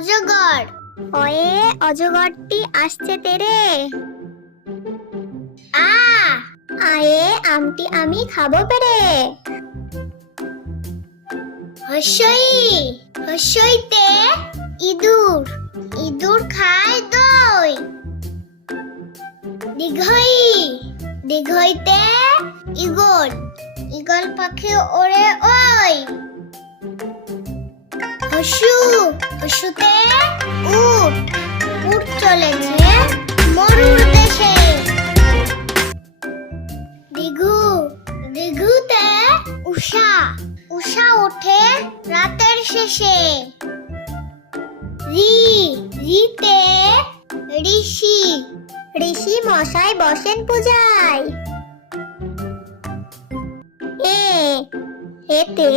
অজগর। অয়ে অজগরটি আসছে তেরে। আ আয়ে আমটি আমি খাবো পেরে। হস্যই হস্যইতে ইঁদুর। ইঁদুর খায় দই। দীর্ঘই দীর্ঘইতে ঈগল। ঈগল পাখি ওড়ে ওই। হস্যু হস্যুতে উট। উট চলেছে মরুর দেশে। দিঘু দিঘুতে উষা। উষা ওঠে রাতের শেষে। রি রিতে ঋষি। ঋষি মশাই বসেন পূজায়। এ এতে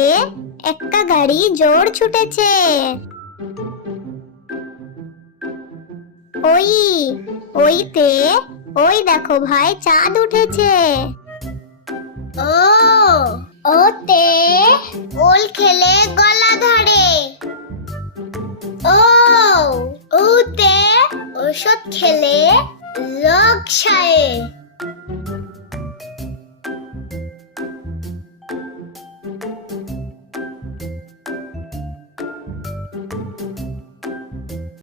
একটা গাড়ি জোর ছুটেছে। ওই ওইতে ওই দেখো ভাই চাঁদ উঠেছে। ও ওতে ওল খেলে গলা ধরে। ও ওতে ওষুধ খেলে রোগ সারে।